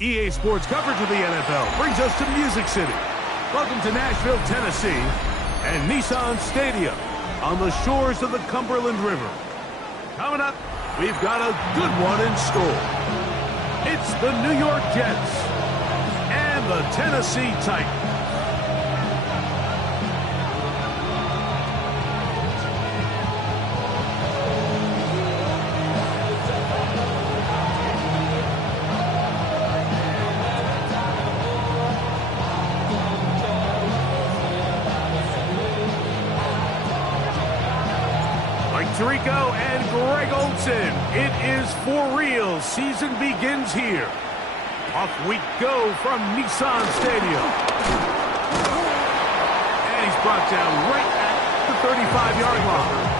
EA Sports coverage of the NFL brings us to Music City. Welcome to Nashville, Tennessee, and Nissan Stadium on the shores of the Cumberland River. Coming up, we've got a good one in store. It's the New York Jets and the Tennessee Titans. Tirico and Greg Olsen. It is for real. Season begins here. Off we go from Nissan Stadium. And he's brought down right at the 35-yard line.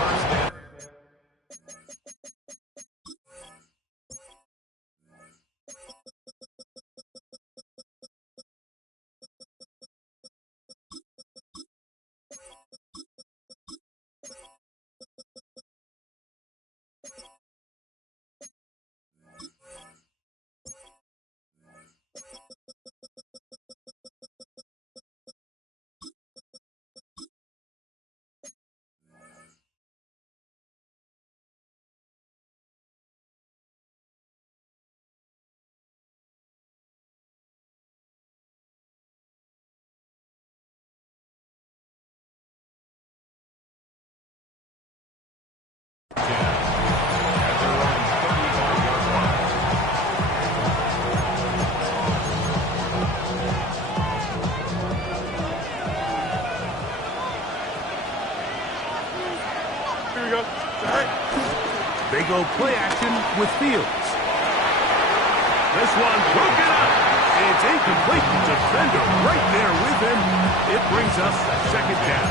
They go play action with Fields. This one broken up. It's incomplete. Defender right there with him. It brings us second down.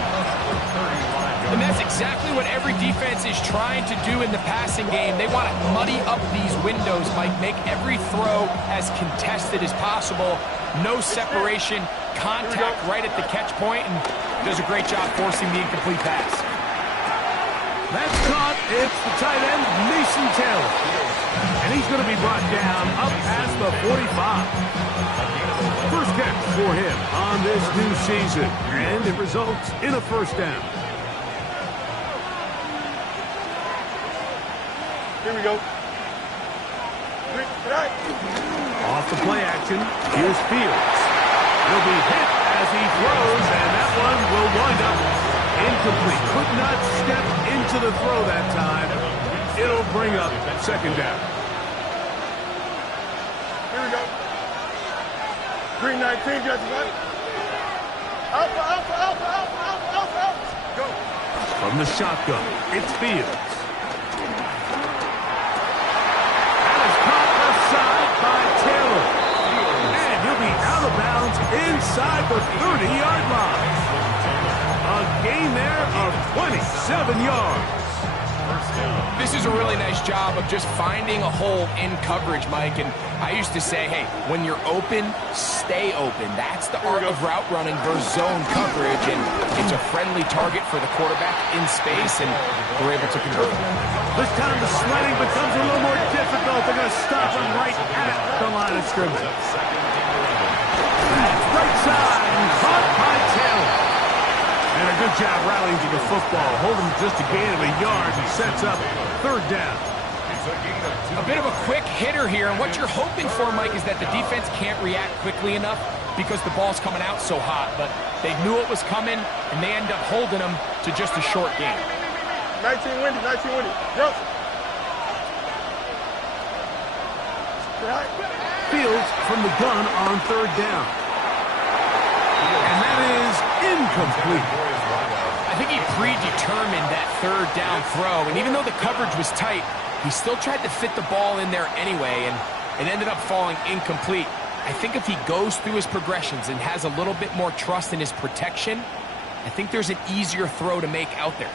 And that's exactly what every defense is trying to do in the passing game. They want to muddy up these windows, Mike, make every throw as contested as possible. No separation, contact right at the catch point, and does a great job forcing the incomplete pass. That's caught. It's the tight end, Mason Taylor. And he's going to be brought down up past the 45. First catch for him on this new season. And it results in a first down. Here we go. Off the play action, here's Fields. He'll be hit as he throws, and that one will wind up incomplete. Could not step into the throw that time. It'll bring up second down. Here we go. Green 19, Judge. Alpha, alpha, alpha, alpha, alpha, alpha, alpha. Go. From the shotgun, it's Fields. That is caught aside by Taylor. And he'll be out of bounds inside the 30-yard line. A gain there of 27 yards. This is a really nice job of just finding a hole in coverage, Mike. And I used to say, hey, when you're open, stay open. That's the art of route running versus zone coverage. And it's a friendly target for the quarterback in space, and we're able to convert. This time the sledding becomes a little more difficult. They're going to stop him right at the line of scrimmage. That's right side and caught by Taylor. And a good job rallying to the football. Holding just a gain of a yard and sets up third down. A bit of a quick hitter here, and what you're hoping for, Mike, is that the defense can't react quickly enough because the ball's coming out so hot. But they knew it was coming, and they end up holding them to just a short game. 19 windy, 19 windy. Yep. Fields from the gun on third down. And that is incomplete. I think he predetermined that third down throw, and even though the coverage was tight, he still tried to fit the ball in there anyway, and it ended up falling incomplete. I think if he goes through his progressions and has a little bit more trust in his protection, I think there's an easier throw to make out there.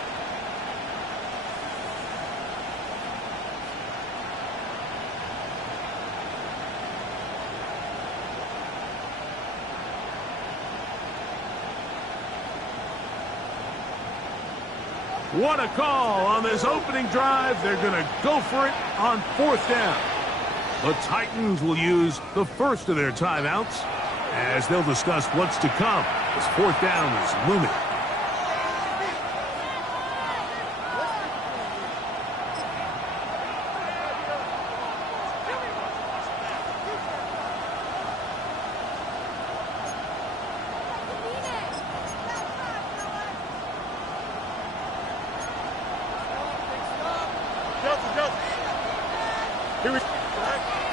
What a call on this opening drive. They're going to go for it on fourth down. The Titans will use the first of their timeouts as they'll discuss what's to come as fourth down is looming.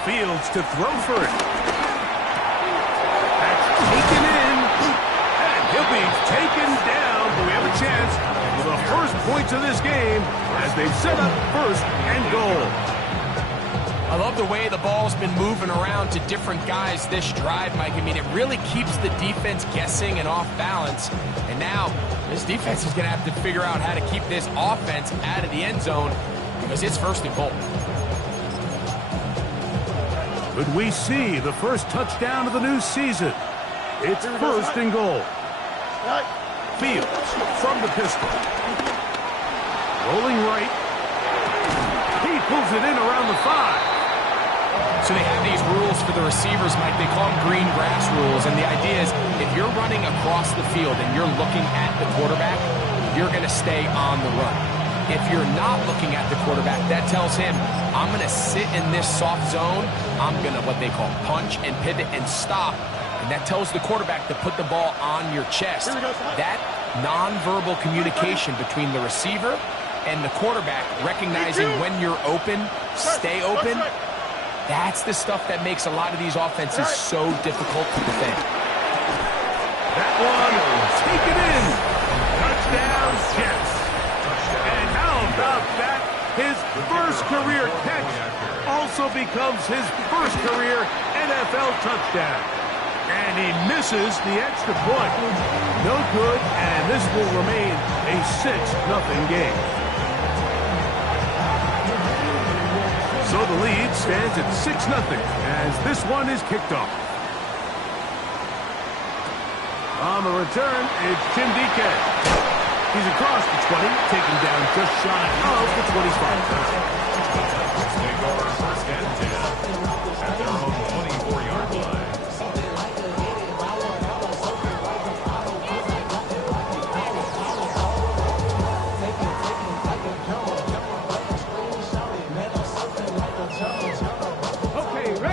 Fields to throw for it. That's taken in. And he'll be taken down. But we have a chance for the first points of this game as they've set up first and goal. I love the way the ball's been moving around to different guys this drive, Mike. I mean, it really keeps the defense guessing and off balance. And now this defense is going to have to figure out how to keep this offense out of the end zone because it's first and goal. Could we see the first touchdown of the new season? It's first and goal. Fields from the pistol. Rolling right. He pulls it in around the 5. So they have these rules for the receivers, Mike. They call them green grass rules. And the idea is if you're running across the field and you're looking at the quarterback, you're going to stay on the run. If you're not looking at the quarterback, that tells him, I'm going to sit in this soft zone. I'm going to, what they call, punch and pivot and stop. And that tells the quarterback to put the ball on your chest. That nonverbal communication between the receiver and the quarterback, recognizing when you're open, stay open, that's the stuff that makes a lot of these offenses so difficult to defend. That one, take it in. Touchdown, Jets. And how about that? His first career catch also becomes his first career NFL touchdown. And he misses the extra point. No good, and this will remain a 6-0 game. So the lead stands at 6-0 as this one is kicked off. On the return, it's Tim DK. He's across the 20, taken down just shy of the 25. They go for first and 10 at their own 24-yard line.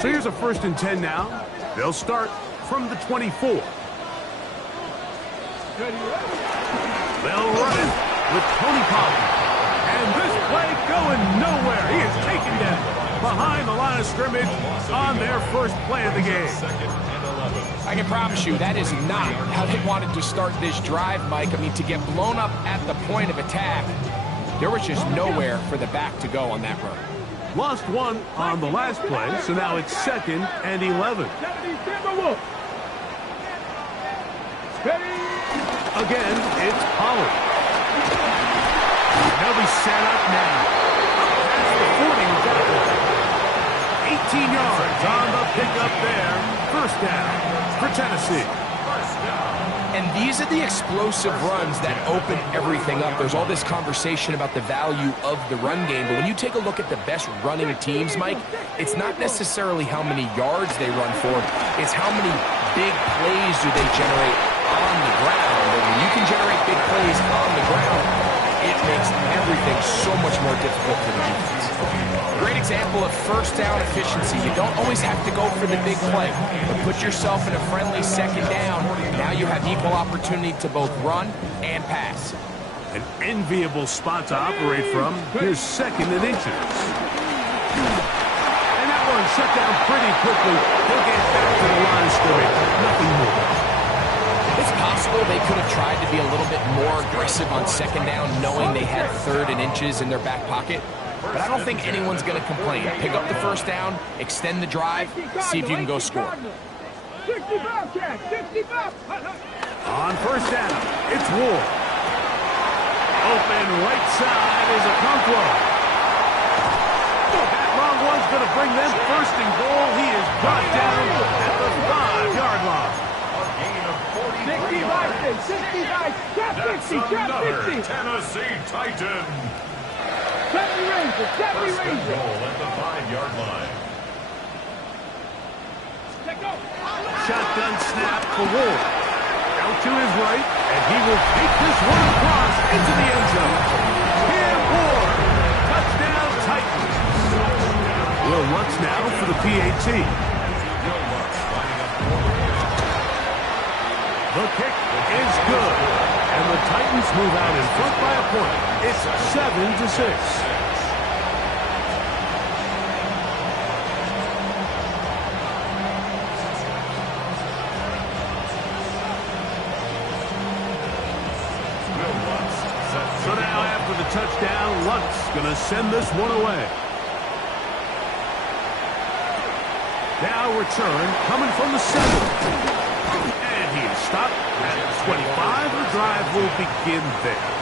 So here's a first and 10 now. They'll start from the 24. They'll run it with Tony Pollard. And this play going nowhere. He is taken down behind the line of scrimmage on their first play of the game. I can promise you that is not how they wanted to start this drive, Mike. I mean, to get blown up at the point of attack, there was just nowhere for the back to go on that run. Lost one on the last play, so now it's 2nd and 11. Again, it's Pollard. They'll be set up now. That's the 40 with that one. 18 yards on the pickup there. First down for Tennessee. And these are the explosive runs that open everything up. There's all this conversation about the value of the run game, but when you take a look at the best running teams, Mike, it's not necessarily how many yards they run for, it's how many big plays do they generate on the ground. And when you can generate big plays on the ground, it makes everything so much more difficult for the defense. Great example of first down efficiency. You don't always have to go for the big play, but put yourself in a friendly second down. Now you have equal opportunity to both run and pass. An enviable spot to operate from. Here's 2nd and inches. And that one shut down pretty quickly. He'll get back to the line of scrimmage. Nothing more. It's possible they could have tried to be a little bit more aggressive on second down, knowing they had 3rd and inches in their back pocket. But I don't think anyone's going to complain. Pick up the first down, extend the drive, see if you can go score. On first down, it's Ward. Open right side is Okonkwo. That long one's going to bring them first and goal. He is brought down at the 5-yard line. 65, That's another Tennessee Titan. Ranger. First and goal at the 5-yard line. shotgun snap for Ward. Out to his right, and he will take this one across into the end zone. Here, Ward. Touchdown, Titans. Will Lutz now for the PAT. The kick is good. And the Titans move out in front by a point. It's 7-6. So now after the touchdown, Lutz going to send this one away. Now return coming from the 7. And he is stopped at 25. The drive will begin there.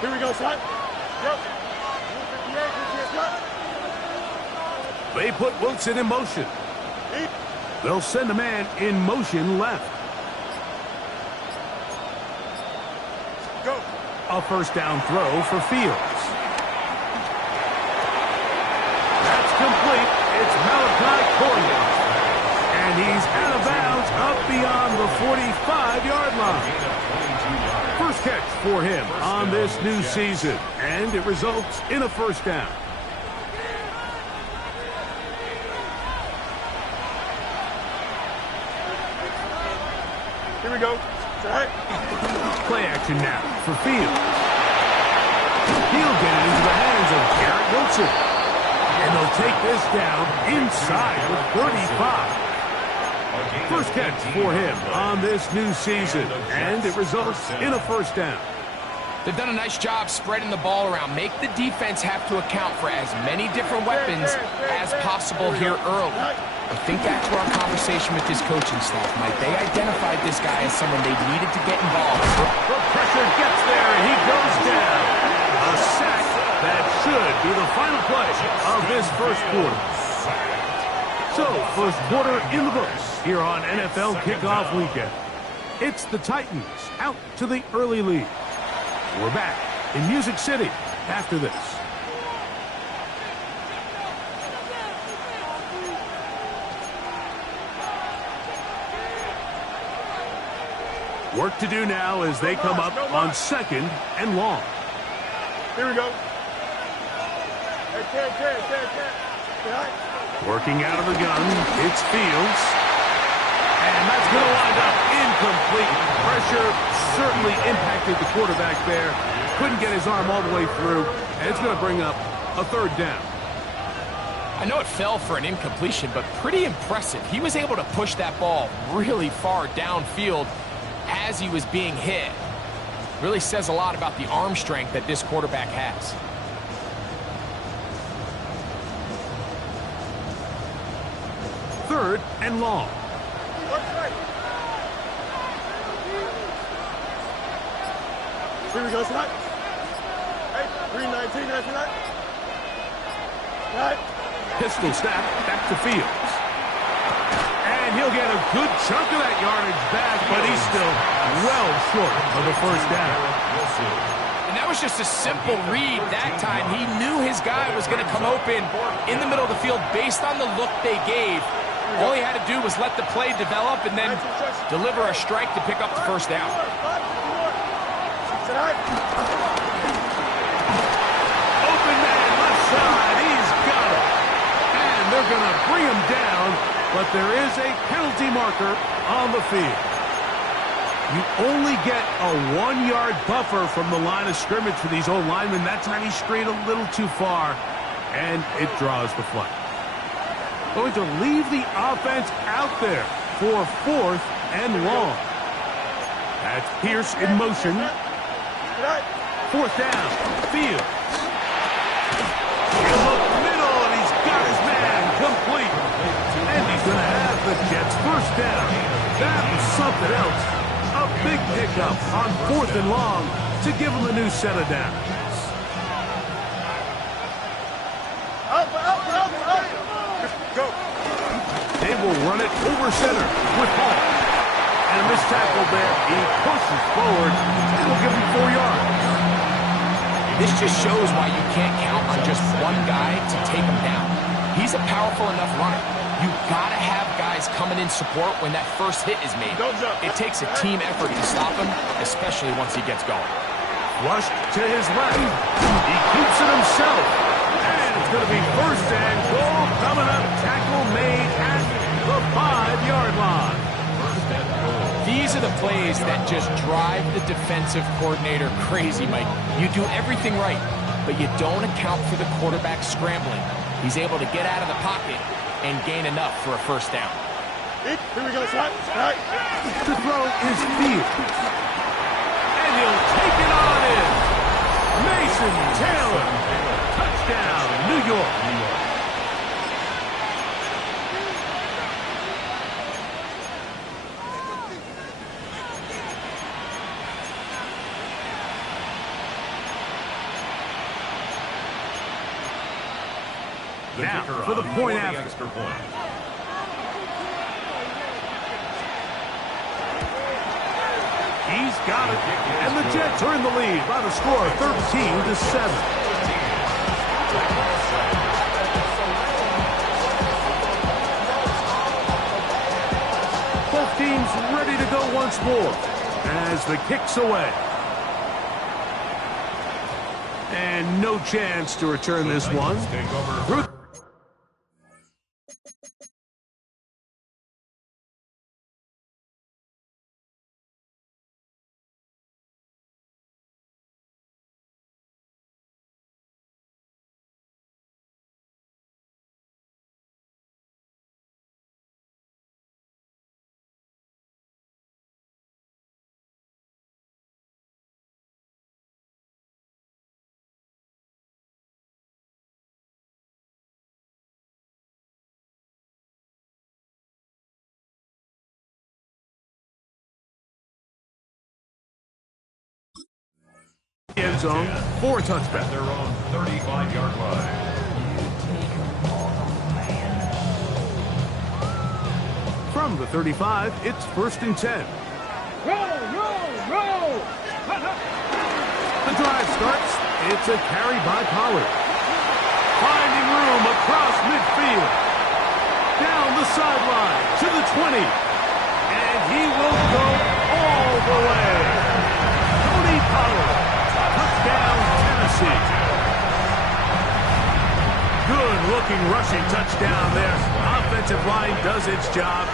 Here we go, son. Yep. They put Wilson in motion. They'll send a man in motion left. Go. A first down throw for Fields. That's complete. It's Malachi Corliss. And he's out of bounds up beyond the 45-yard line. First catch for him on this new season, and it results in a first down. Here we go. Play action now for Fields. He'll get it into the hands of Garrett Wilson. And they'll take this down inside the 35. First catch for him on this new season, and it results in a first down. They've done a nice job spreading the ball around. Make the defense have to account for as many different weapons as possible here early. I think back to our conversation with this coaching staff, Mike. They identified this guy as someone they needed to get involved. The pressure gets there, and he goes down. A sack that should be the final play of this first quarter. So, first quarter in the books here on NFL Kickoff Weekend. It's the Titans out to the early lead. We're back in Music City after this. Work to do now as they come up on 2nd and long. Here we go. Working out of the gun, it's Fields. And that's going to wind up incomplete. Pressure certainly impacted the quarterback there. Couldn't get his arm all the way through. And it's going to bring up a third down. I know it fell for an incompletion, but pretty impressive. He was able to push that ball really far downfield as he was being hit. Really says a lot about the arm strength that this quarterback has. Third and long. Here we go, tonight. Hey, 319, that's tonight. Right. Pistol snap back to Fields. And he'll get a good chunk of that yardage back, but he's still well short of the first down. And that was just a simple read that time. He knew his guy was going to come open in the middle of the field based on the look they gave. All he had to do was let the play develop and then deliver a strike to pick up the first down. Open man left side. He's got it. And they're going to bring him down, but there is a penalty marker on the field. You only get a 1-yard buffer from the line of scrimmage for these old linemen. That time he strayed a little too far, and it draws the flag. Going to leave the offense out there for 4th and long. That's Pierce in motion. 4th down, Fields. In the middle, and he's got his man complete. And he's going to have the Jets first down. That was something else. A big pickup on 4th and long to give him a new set of downs. Up, go. They will run it over center with Hall. And a missed tackle there. He pushes forward. It'll give him 4 yards. This just shows why you can't count on just one guy to take him down. He's a powerful enough runner. You gotta have guys coming in support when that first hit is made. It takes a team effort to stop him, especially once he gets going. Flushed to his left. He keeps it himself. And it's going to be first and goal coming up. Tackle made at the 5-yard line. These are the plays that just drive the defensive coordinator crazy, Mike. You do everything right, but you don't account for the quarterback scrambling. He's able to get out of the pocket and gain enough for a first down. Here we go, slide. The throw is field. And he'll take it on in. Mason Taylor. Touchdown, New York. Now, for the point after. Extra point. He's got it. And the Jets are in the lead by the score of 13-7. Both teams ready to go once more as the kick's away. And no chance to return this one. End zone for a touchback. At their own 35-yard line. From the 35, it's 1st and 10. Roll! The drive starts. It's a carry by Pollard. Finding room across midfield. Down the sideline to the 20. And he will go all the way. Tony Pollard. Touchdown, Tennessee. Good-looking rushing touchdown there. Offensive line does its job.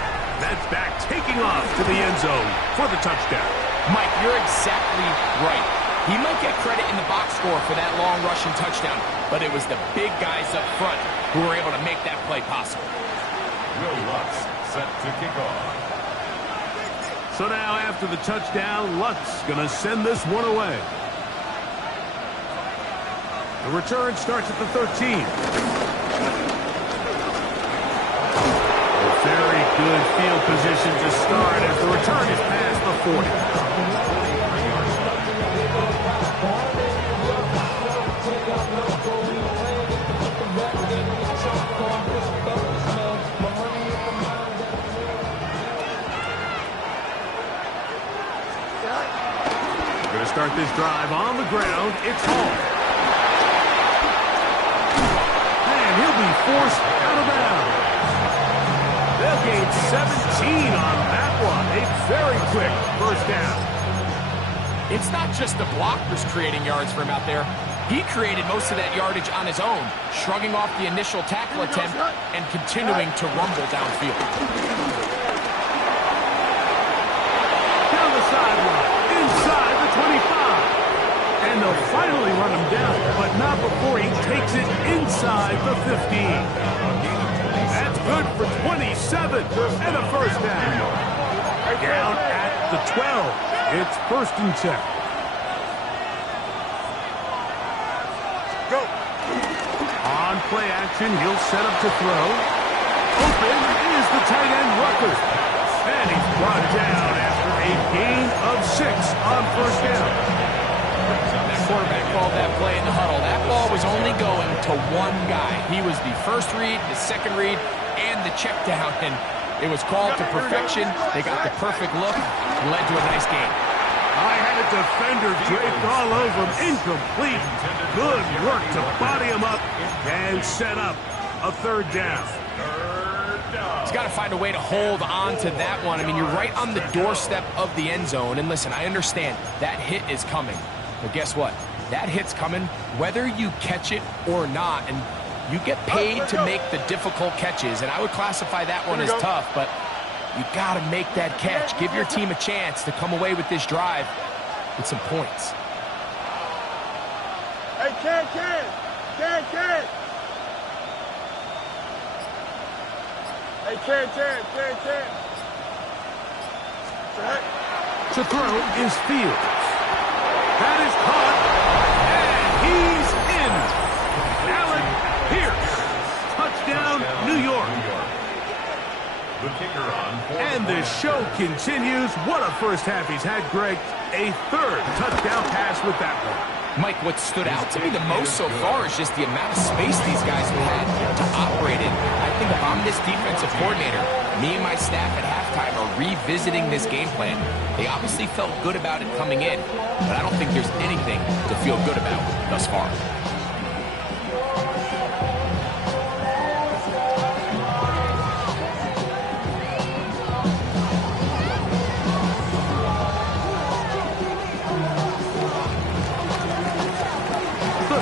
That's back taking off to the end zone for the touchdown. Mike, you're exactly right. He might get credit in the box score for that long rushing touchdown, but it was the big guys up front who were able to make that play possible. Will Lutz set to kick off. So now after the touchdown, Lutz going to send this one away. The return starts at the 13. A very good field position to start as the return is past the 40. Going to start this drive on the ground. It's Hall. He'll be forced out of bounds. They'll gain 17 on that one. A very quick first down. It's not just the blockers creating yards for him out there. He created most of that yardage on his own, shrugging off the initial tackle attempt and continuing to rumble downfield. Down the sideline, inside the 25. And they'll finally run him down, but not before he takes it inside the 15. That's good for 27 and a first down. Down at the 12. It's 1st and 10. Go. On play action, he'll set up to throw. Open is the tight end Rutgers. And he's brought down after a gain of 6 on first down. quarterback called that play in the huddle. That ball was only going to one guy. He was the first read, the second read, and the check down, and it was called to perfection. They got the perfect look and led to a nice game. I had a defender draped all over him. Incomplete. Good work to body him up and set up a third down. He's got to find a way to hold on to that one. I mean, you're right on the doorstep of the end zone. And listen, I understand that hit is coming. But guess what? That hit's coming whether you catch it or not. And you get paid to make the difficult catches. And I would classify that one as tough. But you got to make that catch. Give your team a chance to come away with this drive with some points. Hey, Ken. Hey, Ken. To throw is Fields. That is caught, and he's in. Alec Pierce. Touchdown, New York. The kicker on fourth And the show continues. What a first half he's had, Greg. A third touchdown pass with that one. Mike, what stood out to me the most so far is just the amount of space these guys have had to operate in. I think if I'm this defensive coordinator, me and my staff at halftime are revisiting this game plan. They obviously felt good about it coming in, but I don't think there's anything to feel good about thus far.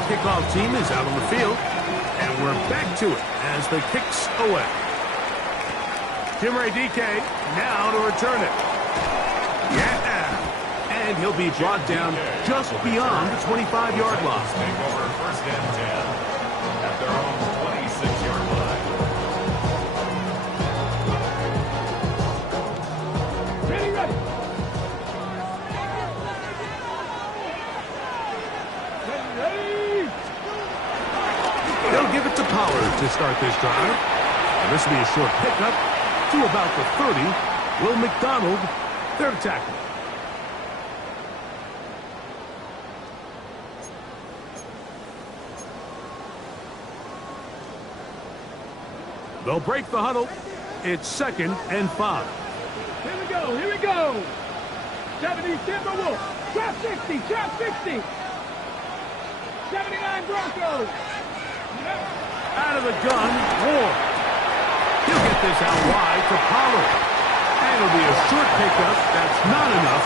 Kickoff team is out on the field, and we're back to it as the kick's away. Jim Ray DK now to return it. Yeah, and he'll be brought down just beyond the 25-yard line. Take over first and 10 at their own 26-yard line. Ready. They'll give it to Pollard to start this drive. And this will be a short pickup to about the 30. Will McDonald, third tackle. They'll break the huddle. It's 2nd and 5. Here we go. 70 Timberwolves. Trap 60. 79 Broncos. Out of the gun, Ward. He'll get this out wide to Pollard. And it'll be a short pickup. That's not enough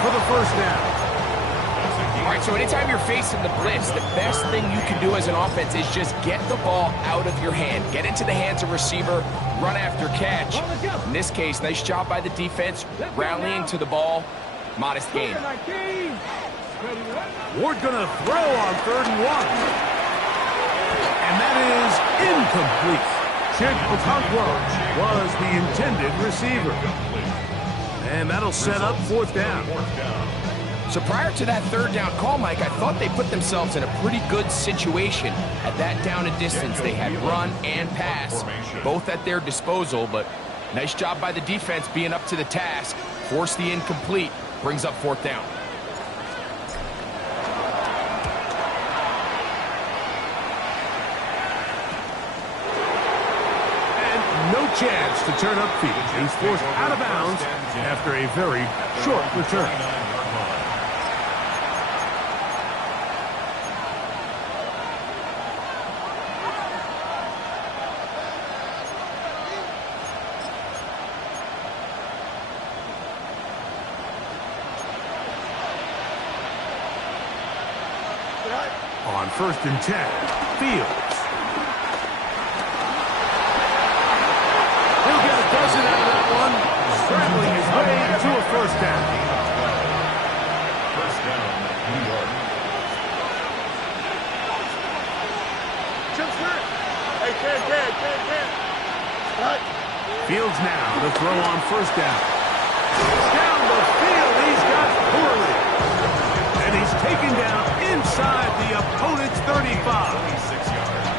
for the first down. All right, so anytime you're facing the blitz, the best thing you can do as an offense is just get the ball out of your hand. Get into the hands of receiver, run after catch. In this case, nice job by the defense, rallying to the ball. Modest gain. Ward gonna throw on 3rd and 1. And that is incomplete. Chig Okonkwo was the intended receiver. And that'll set up 4th down. So prior to that 3rd down call, Mike, I thought they put themselves in a pretty good situation at that down and distance. They had run and pass, both at their disposal, but nice job by the defense being up to the task. Force the incomplete, brings up 4th down. No chance to turn upfield. He's forced out of bounds after a very short return. On 1st and 10, Fields. He'll get a dozen out of that one, scrambling his way to a 1st down. First down, New York. Hey, Ken. Fields now to throw on 1st down. Down the field, he's got Poorly. And he's taken down inside the opponent's 35. 26 yards.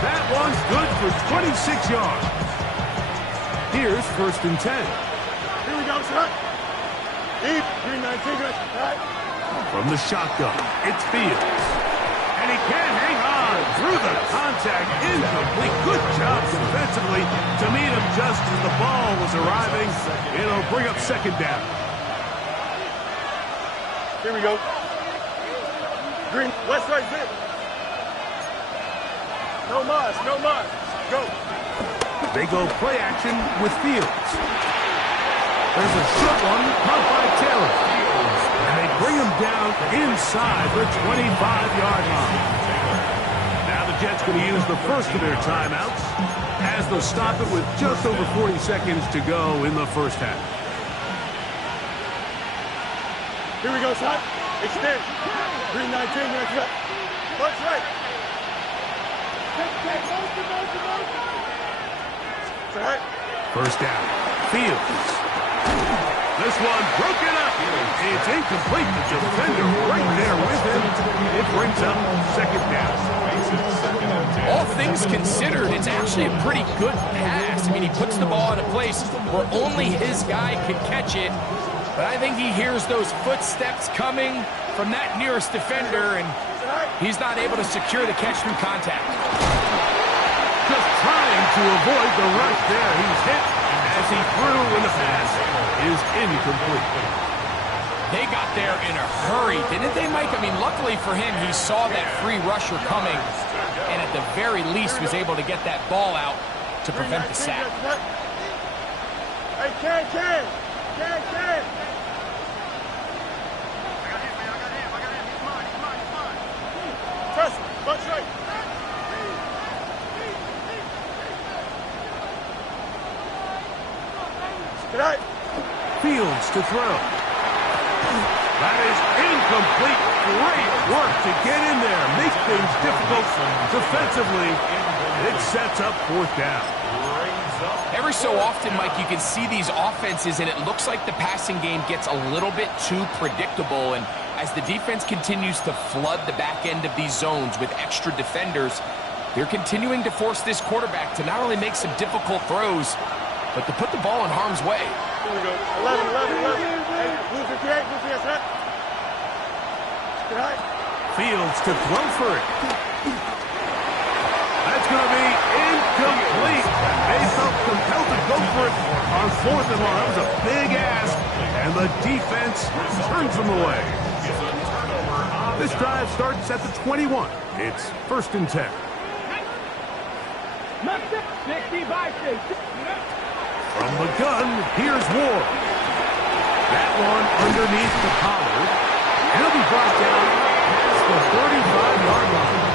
That one's good for 26 yards. Here's 1st and 10. Here we go, son. Deep. 319. Right. From the shotgun, it's Fields. And he can't hang on through the contact. Incomplete. Good job defensively to meet him just as the ball was arriving. It'll bring up second down. Here we go. Green, west right zip. No mas, no mas. Go. They go play action with Fields. There's a short one caught by Taylor. And they bring him down inside the 25-yard line. Now the Jets going to use the first of their timeouts as they'll stop it with just over 40 seconds to go in the first half. Here we go, son. Extend. Green 19, next up. Punch right. Right. First down. Fields. This one broken up. It's incomplete. The defender right there with him. It brings up second down. All things considered, it's actually a pretty good pass. I mean, he puts the ball in a place where only his guy can catch it. But I think he hears those footsteps coming from that nearest defender, and he's not able to secure the catch through contact. Just trying to avoid the rush there. He's hit as he threw, and the pass is incomplete. They got there in a hurry, didn't they, Mike? I mean, luckily for him, he saw that free rusher coming, and at the very least was able to get that ball out to prevent the sack. Hey, Ken. Trust me, punch right. Good night. Fields to throw. That is incomplete. Great work to get in there. Make things difficult defensively. It sets up fourth down. Every so often, Mike, you can see these offenses, and it looks like the passing game gets a little bit too predictable. And as the defense continues to flood the back end of these zones with extra defenders, they're continuing to force this quarterback to not only make some difficult throws, but to put the ball in harm's way. Here we go. 11. Hey, lose the set. Good night. Fields to throw for it. That's going to be incomplete. They felt compelled to go for it on fourth and long. That was a big ask, and the defense turns them away. This drive starts at the 21. It's first and 10. From the gun, here's Ward. That one underneath the Pollard. He'll be brought down past the 35-yard line.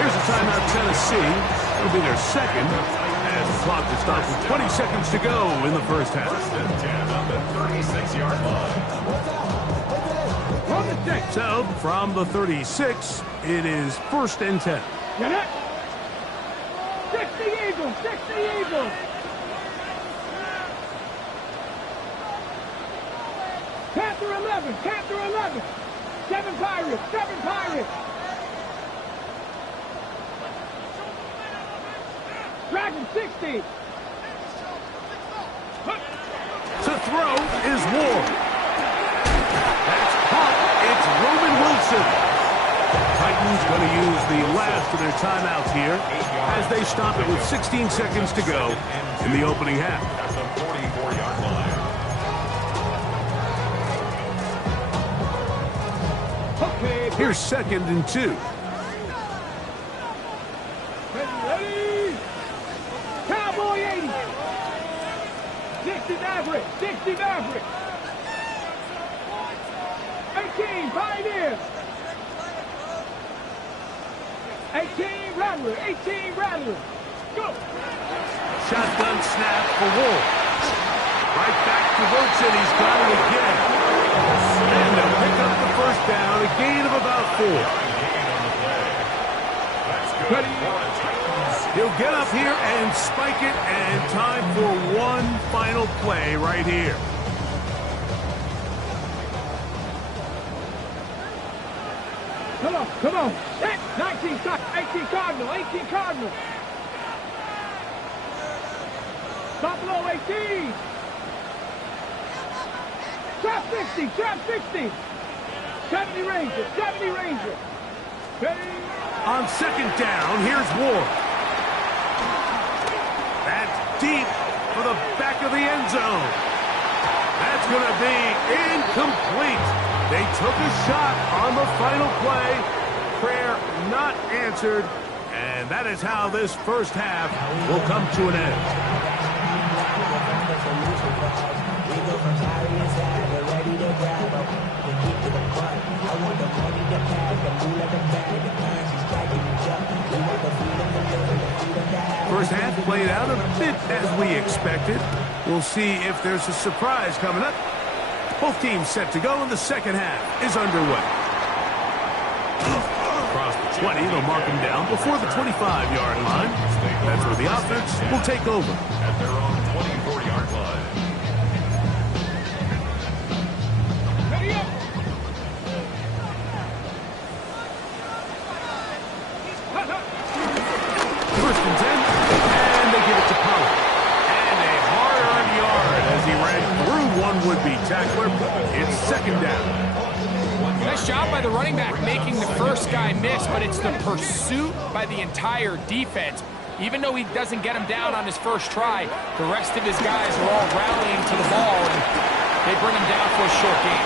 Here's a timeout, Tennessee. It'll be their second as the clock will stop with 20 seconds to go in the first half. First and 10 on the 36-yard line. So, from the 36, it is first and 10. Get it? 60 Eagles! Panther 11! 7 Pirates! Dragon 60! To throw is Ward. That's caught. It's Roman Wilson. Titans going to use the last of their timeouts here as they stop it with 16 seconds to go in the opening half. At the 44-yard line. Okay, Here's second and 2. ready! Cowboy 80! 60 Maverick! 18 Pioneer! 18 Rattler! Go! Shotgun snap for Ward. Right back to Wilson. He's got it again. And they'll pick up the first down. A gain of about 4. Ready? He'll get up here and spike it, and time for one final play right here. Come on. 18 Cardinal. Buffalo 18. Trap 60. 70 Ranger, 70 Ranger. Ready? On second down, here's Ward. That's deep for the back of the end zone. That's going to be incomplete. They took a shot on the final play. Prayer not answered. And that is how this first half will come to an end. First half played out a bit as we expected. We'll see if there's a surprise coming up. Both teams set to go, and the second half is underway. Across the 20, they'll mark him down before the 25-yard line. That's where the offense will take over. At their own 24-yard line. Ready up. First and 10, and they give it to Pollard. And a hard-earned yard as he ran through one would-be tackler. It's second down. Nice job by the running back making the first guy miss, but it's the pursuit by the entire defense. Even though he doesn't get him down on his first try, the rest of his guys are all rallying to the ball, and they bring him down for a short gain.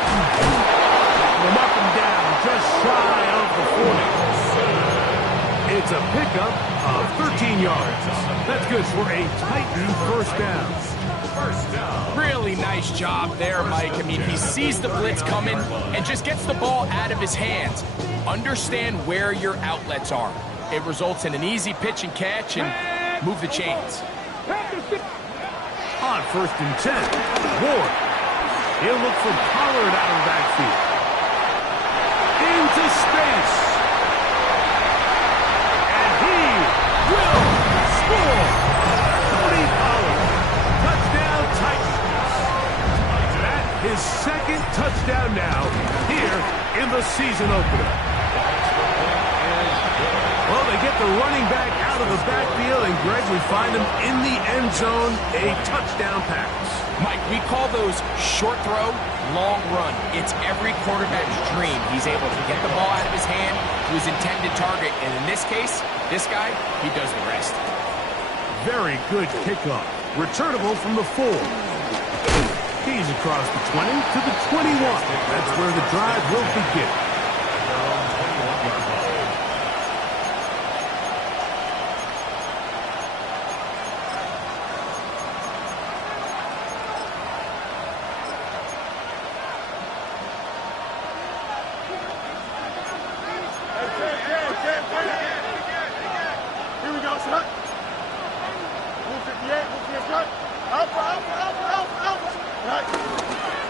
They knock him down just shy of the 40. It's a pickup of 13 yards. That's good for a Titan first down. Really nice job there, Mike. I mean, he sees the blitz coming and just gets the ball out of his hands. Understand where your outlets are. It results in an easy pitch and catch and move the chains. On first and 10, Ward. He'll look for Pollard out of the backfield. Into space. And he will score. Tony Pollard. Touchdown Titans. That's his second touchdown now here in the season opener. Well, they get the running back out of the backfield, and Greg, we find him in the end zone, a touchdown pass. Mike, we call those short throw, long run. It's every quarterback's dream. He's able to get the ball out of his hand to his intended target, and in this case, this guy, he does the rest. Very good kickoff. Returnable from the 4. He's across the 20 to the 21. That's where the drive will begin.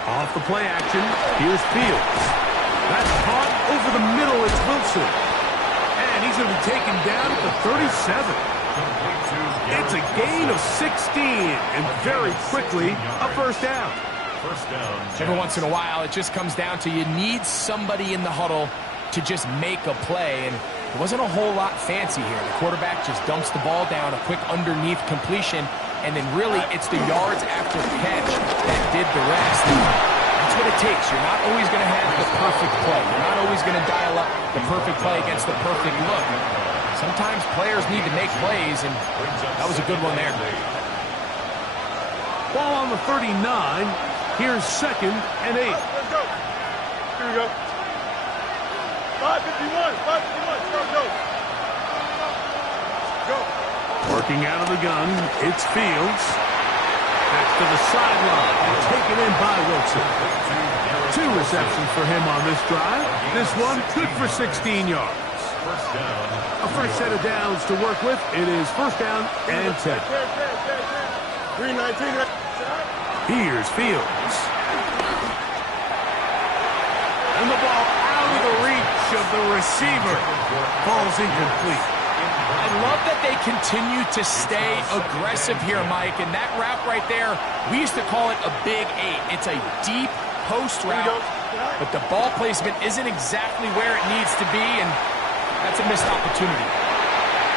Off the play action, here's Fields. That's caught over the middle, it's Wilson. And he's going to be taken down at the 37. It's a gain of 16, and very quickly, a first down. Every once in a while, it just comes down to you need somebody in the huddle to just make a play, and it wasn't a whole lot fancy here. The quarterback just dumps the ball down, a quick underneath completion, and then really it's the yards after catch that did the rest. That's what it takes. You're not always going to have the perfect play. You're not always going to dial up the perfect play against the perfect look. Sometimes players need to make plays, and that was a good one there. Ball on the 39. Here's second and 8. Let's go. Here we go. 551. 551. Start, go. Go. Working out of the gun, it's Fields. Back to the sideline and taken in by Wilson. 2 receptions for him on this drive. This one good for 16 yards. A fresh set of downs to work with. It is first down and 10. 319. Here's Fields. And the ball out of the reach of the receiver. Ball's incomplete. I love that they continue to stay aggressive here, Mike. And that route right there, we used to call it a big 8. It's a deep post route, but the ball placement isn't exactly where it needs to be, and that's a missed opportunity.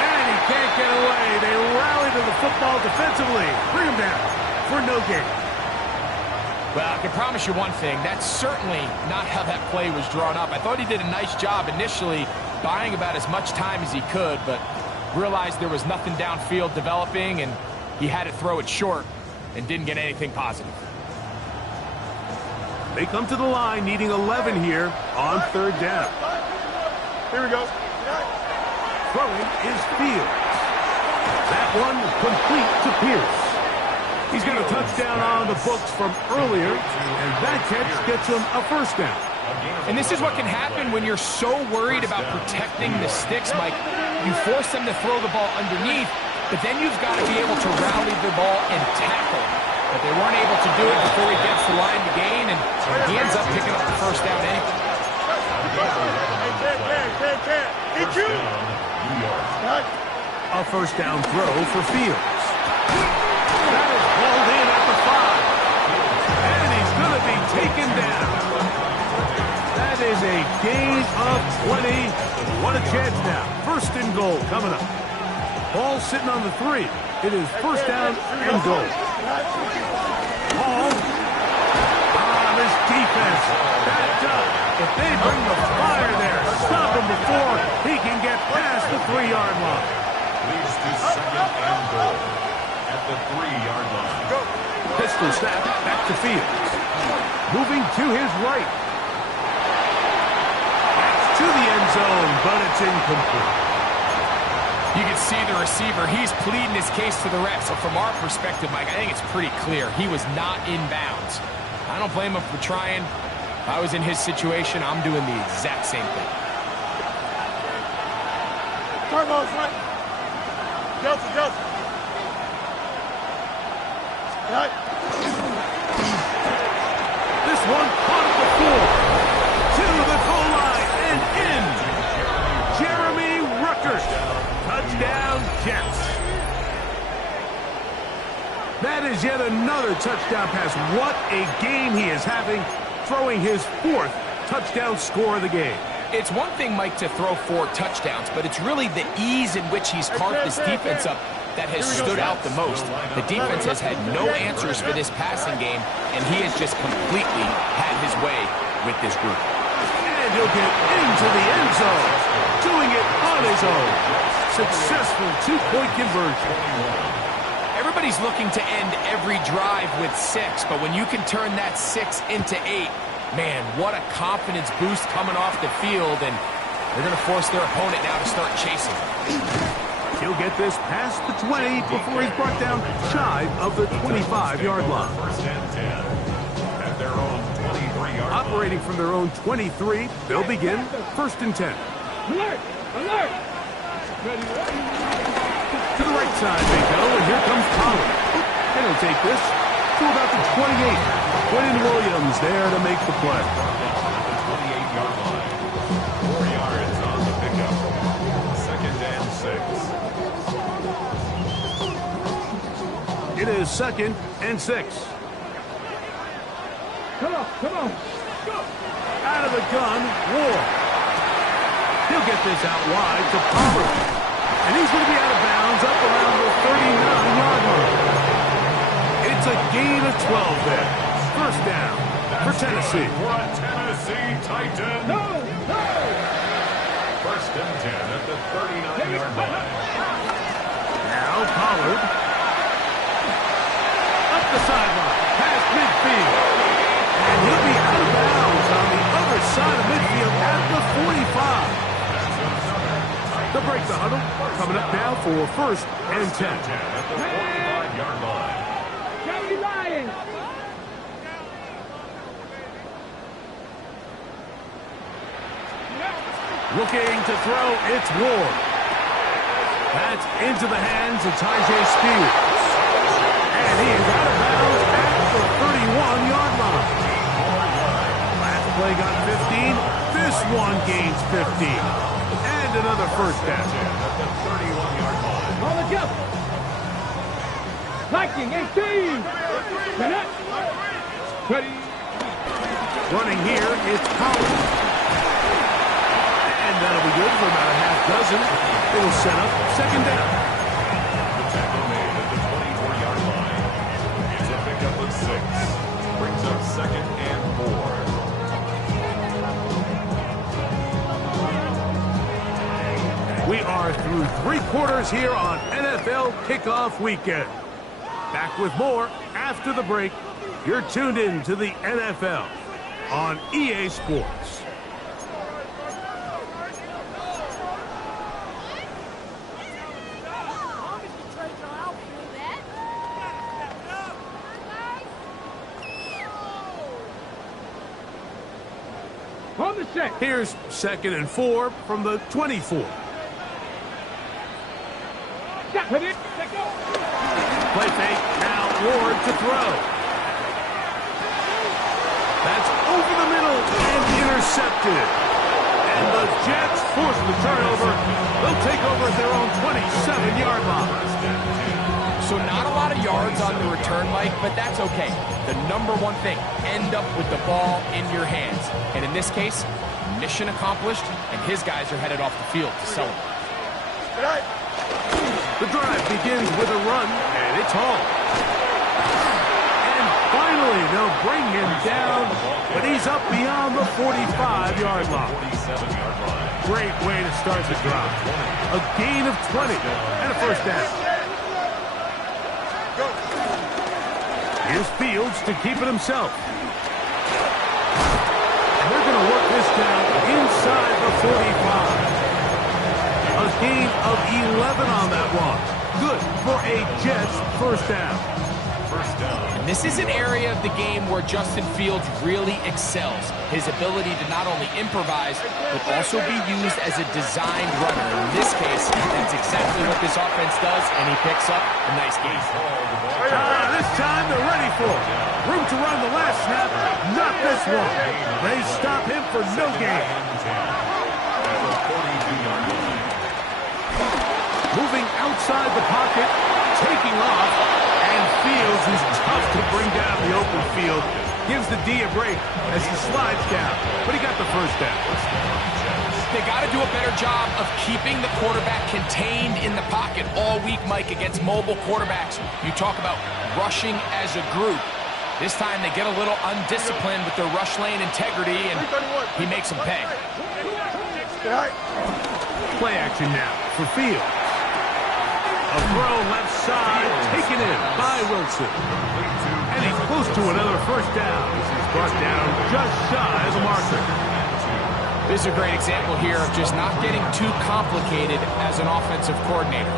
And he can't get away. They rally to the football defensively. Bring him down for no gain. Well, I can promise you one thing. That's certainly not how that play was drawn up. I thought he did a nice job initially buying about as much time as he could, but realized there was nothing downfield developing, and he had to throw it short and didn't get anything positive. They come to the line needing 11 here on third down. Here we go. Throwing is Fields. That one complete to Pierce. He's got a touchdown on the books from earlier, and that catch gets him a first down. And this is what can happen when you're so worried about protecting the sticks, Mike. You force them to throw the ball underneath, but then you've got to be able to rally the ball and tackle. But they weren't able to do it before he gets the line to gain, and he ends up picking up the first down anyway. A first down throw for Fields. That is hauled in at the 5. And he's going to be taken down. That is a gain of 20. What a chance now. First and goal coming up. Ball sitting on the 3. It is first down and goal. Ball on this defense. Backed up. If they bring the fire there, stop him before he can get past the 3-yard line. Leads to second and goal at the 3-yard line. Pistol snap back to Fields. Moving to his right. That's to the end zone, but it's incomplete. You can see the receiver. He's pleading his case to the ref. So from our perspective, Mike, I think it's pretty clear. He was not in bounds. I don't blame him for trying. If I was in his situation, I'm doing the exact same thing. Turbo front. Joseph. Right. This one caught at the 4. To the goal line and in. Jeremy Ruckert. Touchdown, Jets. That is yet another touchdown pass. What a game he is having, throwing his 4th touchdown score of the game. It's one thing, Mike, to throw 4 touchdowns, but it's really the ease in which he's carved this defense up that has stood out the most. The defense has had no answers for this passing game, and he has just completely had his way with this group. And he'll get into the end zone, doing it on his own. Successful 2-point conversion. Everybody's looking to end every drive with 6, but when you can turn that 6 into 8, man, what a confidence boost coming off the field, and they're going to force their opponent now to start chasing. He'll get this past the 20 before he's brought down shy of the 25-yard line. First and 10 at their own 23-yard line. Operating from their own 23, they'll begin first and 10. Alert! Alert! Ready, ready. To the right side they go, and here comes Pollard. And he'll take this to about the 28. Quinn Williams there to make the play. At the 28-yard line. 4 yards on the pickup. Second and 6. It is second and 6. Come on, come on. Go! Out of the gun, Ward. He'll get this out wide to Pollard. And he's going to be out of bounds up around the 39-yard line. It's a gain of 12 there. First down for Tennessee. For a Tennessee Titan. No! No! First and 10 at the 39-yard line. Now Pollard. Up the sideline, past midfield. And he'll be out of bounds on the other side of midfield at the 45. They'll break the huddle. Coming up now for first and 10. At the 45-yard line. Joey Lions! Looking to throw, it's Ward. That's into the hands of Tyjae Spears. And he is out of bounds at the 31-yard line. Last play got 15. This one gains 15. And another first down. At the 31-yard line. On the jump! Viking 18! Minute! Ready! Running here, it's Collins. And that'll be good for about a half dozen. It'll set up second down. The tackle made at the 24-yard line. It's a pickup of 6. Brings of 2nd and 4. We are through 3 quarters here on NFL Kickoff Weekend. Back with more after the break. You're tuned in to the NFL on EA Sports. On the set. Here's 2nd and 4 from the 24. Put it. Let go. Play fake, now Ward to throw. That's over the middle and intercepted. And the Jets force the turnover. They'll take over at their own 27-yard line. So not a lot of yards on the return, Mike, but that's okay. The number one thing, end up with the ball in your hands. And in this case, mission accomplished, and his guys are headed off the field to celebrate. The drive begins with a run, and it's home. And finally, they'll bring him down, but he's up beyond the 45-yard line. 47-yard line. Great way to start the drive. A gain of 20 and a first down. Here's Fields to keep it himself. And they're going to work this down inside the 45. A gain of 11 on that one. Good for a Jets first down. First down. And this is an area of the game where Justin Fields really excels. His ability to not only improvise, but also be used as a designed runner. In this case, that's exactly what this offense does, and he picks up a nice gain. This time they're ready for it. Room to run the last snap, not this one. They stop him for no gain. Moving outside the pocket, taking off, and Fields, who's tough to bring down the open field, gives the D a break as he slides down, but he got the first down. They got to do a better job of keeping the quarterback contained in the pocket all week, Mike, against mobile quarterbacks. You talk about rushing as a group. This time they get a little undisciplined with their rush lane integrity, and he makes them pay. Play action now for Fields. A throw left side, taken in by Wilson. And he's close to another first down. He's brought down just shy of the marker. This is a great example here of just not getting too complicated as an offensive coordinator.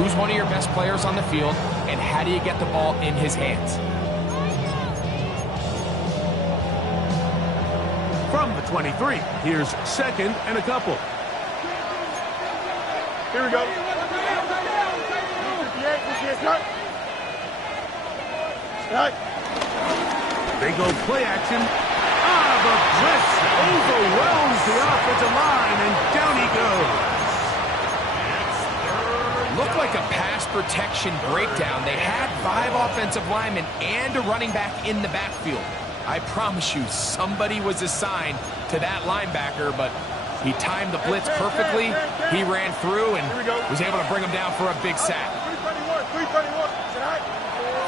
Who's one of your best players on the field, and how do you get the ball in his hands? From the 23, here's 2nd and a couple. Here we go. They go play action. The blitz overwhelms the offensive line, and down he goes. Looked like a pass protection breakdown. They had 5 offensive linemen and a running back in the backfield. I promise you, somebody was assigned to that linebacker, but he timed the blitz perfectly. He ran through and was able to bring him down for a big sack.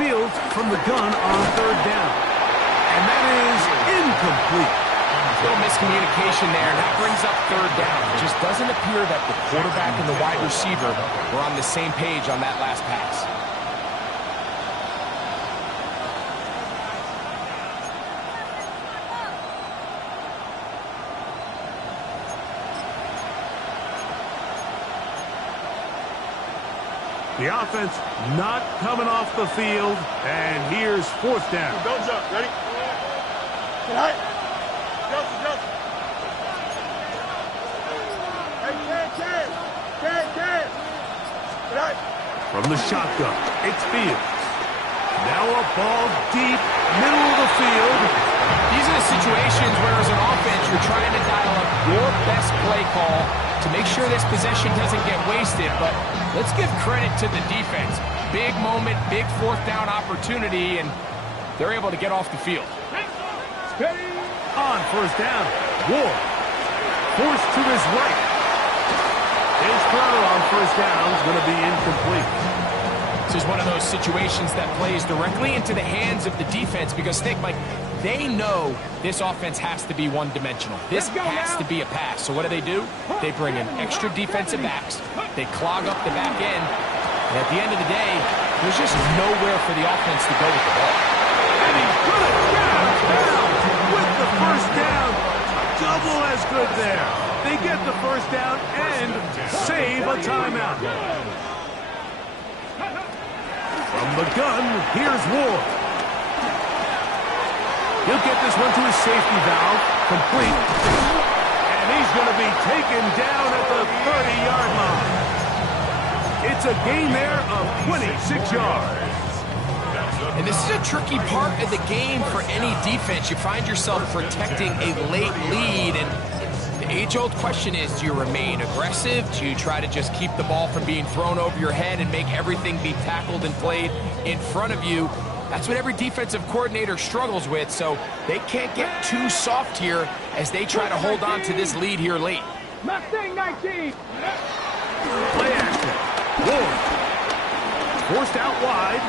Fields from the gun on 3rd down. And that is incomplete. Little miscommunication there, and that brings up 3rd down. It just doesn't appear that the quarterback and the wide receiver were on the same page on that last pass. The offense not coming off the field, and here's 4th down. Don't jump. Ready? Tonight. Jump. Hey, Ken. Tonight. From the shotgun, it's Fields. Now a ball deep, middle of the field. These are the situations where, as an offense, you're trying to dial up your best play call to make sure this possession doesn't get wasted, but let's give credit to the defense. Big moment, big 4th down opportunity, and they're able to get off the field. On 1st down, Ward forced to his right. His throw on 1st down is going to be incomplete. This is one of those situations that plays directly into the hands of the defense because, Nick, Mike, They know this offense has to be one-dimensional. This has to be a pass. So what do? They bring in extra defensive backs. They clog up the back end. And at the end of the day, there's just nowhere for the offense to go with the ball. And he's going to get out of bounds with the first down. Double as good there. They get the first down and save a timeout. From the gun, here's Ward. He'll get this one to his safety valve, complete. And he's going to be taken down at the 30-yard line. It's a gain there of 26 yards. And this is a tricky part of the game for any defense. You find yourself protecting a late lead, and the age-old question is, do you remain aggressive? Do you try to just keep the ball from being thrown over your head and make everything be tackled and played in front of you? That's what every defensive coordinator struggles with, so they can't get too soft here as they try to hold on to this lead here late. Mustang 19. Play action. Ward. Forced out wide.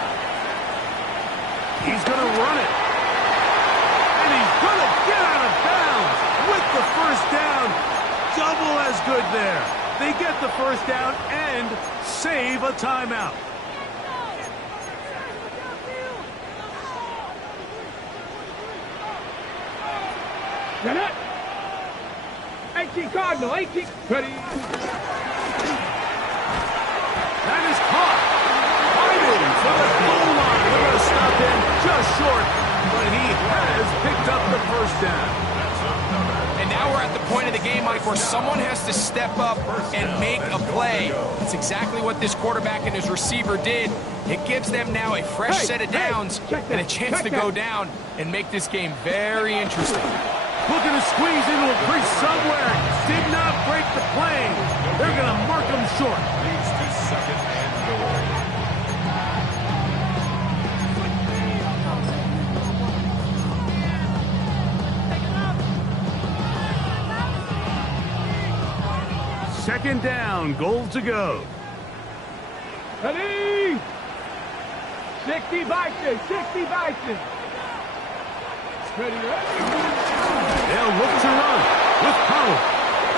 He's going to run it. And he's going to get out of bounds with the first down. Double as good there. They get the first down and save a timeout. Get it. 18 Cardinal, 18. Ready. That is caught. Fighting for the goal line. They're going to stop him just short, but he has picked up the first down. And now we're at the point of the game, Mike, where someone has to step up and make a play. That's exactly what this quarterback and his receiver did. It gives them now a fresh set of downs and a chance to go down and make this game very interesting. Looking to squeeze into a crease somewhere. Did not break the plane. They're going to mark him short. Leads to second and goal. Second down, goal to go. Ready. 60 Bison, 60 Bison. Ready, ready. They'll look to run with Powell.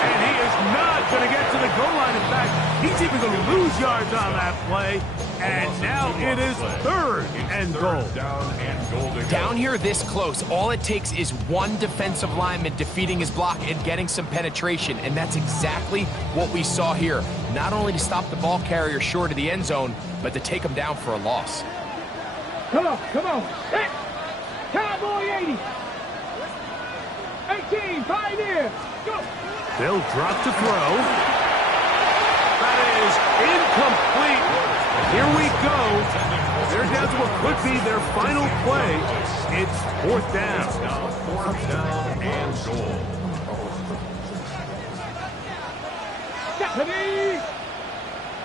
And he is not going to get to the goal line. In fact, he's even going to lose yards on that play. And now it is third and goal. Down here this close, all it takes is one defensive lineman defeating his block and getting some penetration. And that's exactly what we saw here. Not only to stop the ball carrier short of the end zone, but to take him down for a loss. Come on, come on. Hit. Cowboy 80. 18, Pioneer. Go. They'll drop to throw. That is incomplete. Here we go. They're down to what could be their final play. It's fourth down. Now fourth down and goal. Stephanie.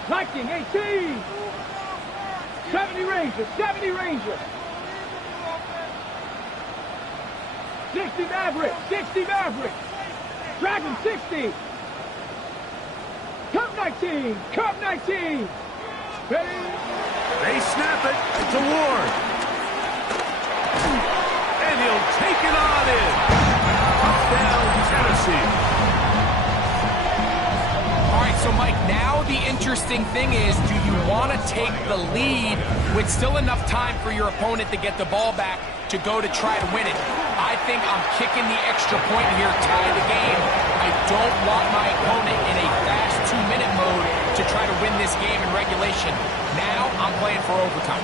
Viking 18. 70 Rangers, 70 Rangers. 60 Maverick, 60 Maverick. Dragon 60. Cup 19, Cup 19. Ready? They snap it to Ward. And he'll take it on in. Touchdown, Tennessee. All right, so Mike, now the interesting thing is, do you want to take the lead with still enough time for your opponent to get the ball back to go to try to win it? I think I'm kicking the extra point here, tie the game. I don't want my opponent in a fast 2-minute mode to try to win this game in regulation. Now I'm playing for overtime.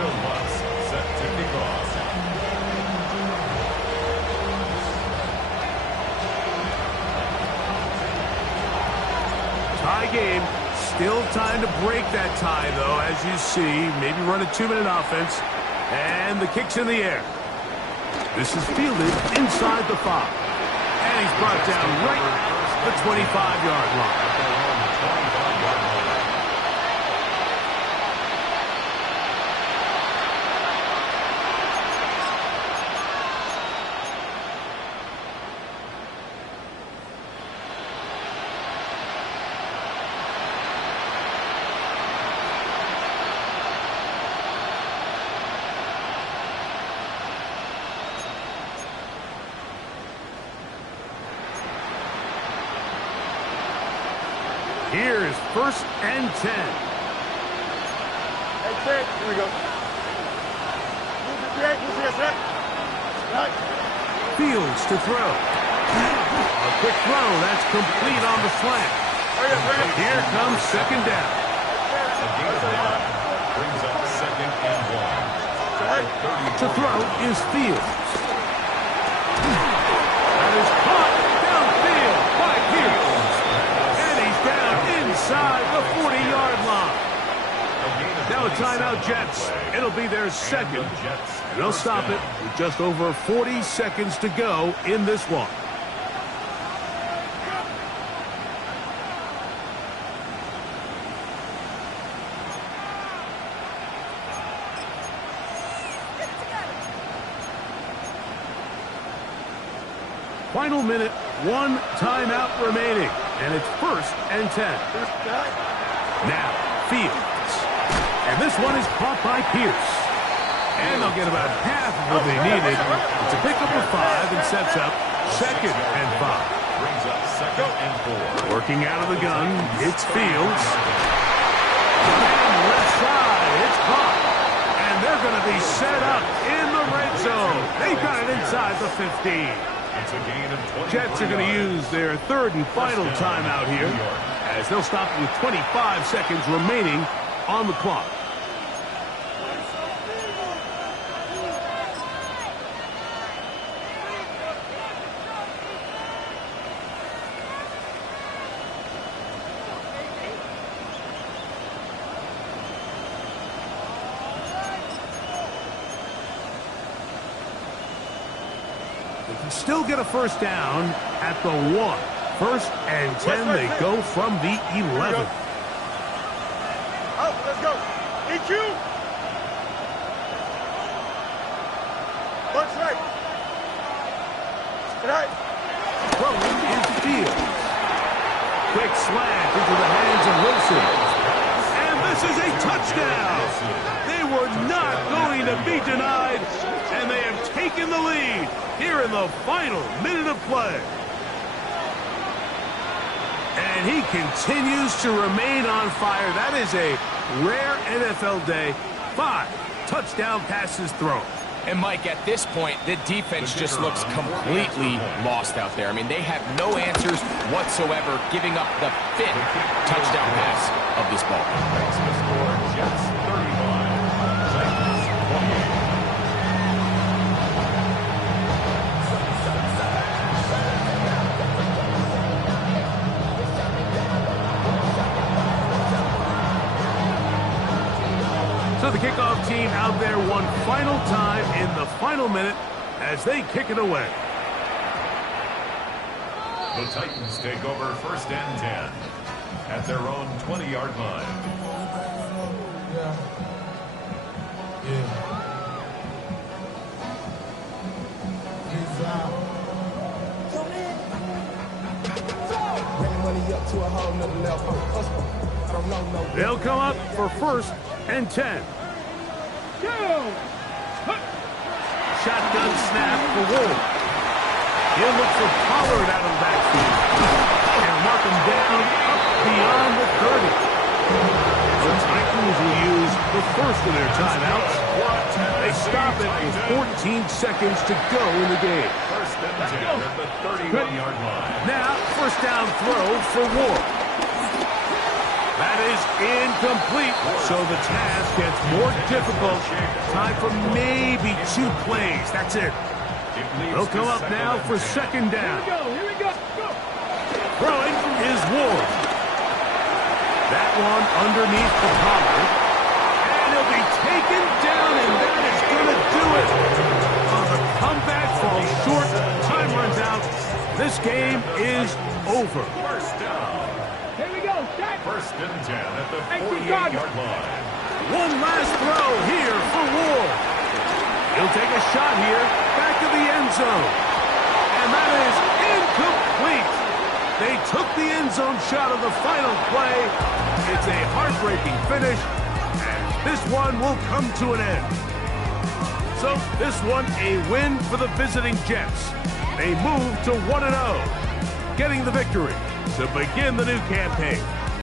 Will Lutz set to kick off. Tie game. Still time to break that tie, though, as you see. Maybe run a 2-minute offense. And the kick's in the air. This is fielded inside the 5. And he's brought down right at the 25-yard line. Here's 1st and 10. Hey, Ted, here we go. Use your set. Right. Fields to throw. A quick throw. That's complete on the slant. Hurry up. Here comes 2nd down. A gain of 9 brings up 2nd and 1. To throw is Fields. That is caught downfield by Pierce. And he's down inside the 40-yard line. Now a timeout, Jets. It'll be their 2nd. And they'll stop it with just over 40 seconds to go in this one. Final minute, 1 timeout remaining, and it's 1st and 10. Now, Fields. And this one is caught by Pierce. And they'll get about half of what they needed. It's a pickup of 5 and sets up 2nd and 5. Brings up 2nd and 4. Working out of the gun, it's Fields. And left side, it's caught. And they're going to be set up in the red zone. They've got it inside the 15. It's a gain of 20. Jets are going to use their 3rd and final timeout here, as they'll stop with 25 seconds remaining on the clock. They can still get a 1st down at the 1. 1st and 10, they go from the 11. Out, let's go. EQ. Looks right. Right. Throwing is Fields. Quick slant into the hands of Wilson. And this is a touchdown. They were not going to be denied, and they have taken the lead here in the final minute of play. And he continues to remain on fire. That is a rare NFL day. 5 touchdown passes thrown. And, Mike, at this point, the defense just looks completely lost out there. I mean, they have no answers whatsoever, giving up the 5th touchdown pass of this ball. Makes the score Jets 35, Titans 28. So the kickoff team out there one final time in the final minute as they kick it away. The Titans take over 1st and 10 at their own 20-yard line. They'll come up for 1st and 10. Shotgun snap for Wolf. He'll look for Pollard out of the backfield. And mark him down up beyond the 30. The Titans will use the 1st of their timeouts. They stop it with 14 seconds to go in the game. 1st and 10 at the 31-yard line. Now, 1st down throw for Wolf. That is incomplete, so the task gets more difficult. Time for maybe 2 plays. That's it. They'll come up now for 2nd down. Here we go. Go. Throwing is Ward. That one underneath the collar. And he'll be taken down, and that is going to do it. The comeback falls short. Time runs out. This game is over. 1st down. Here we go. Shot. 1st and 10 at the 48-yard line. One last throw here for Ward. He'll take a shot here, back to the end zone. And that is incomplete. They took the end zone shot of the final play. It's a heartbreaking finish, and this one will come to an end. So this one a win for the visiting Jets. They move to 1-0, getting the victory to begin the new campaign.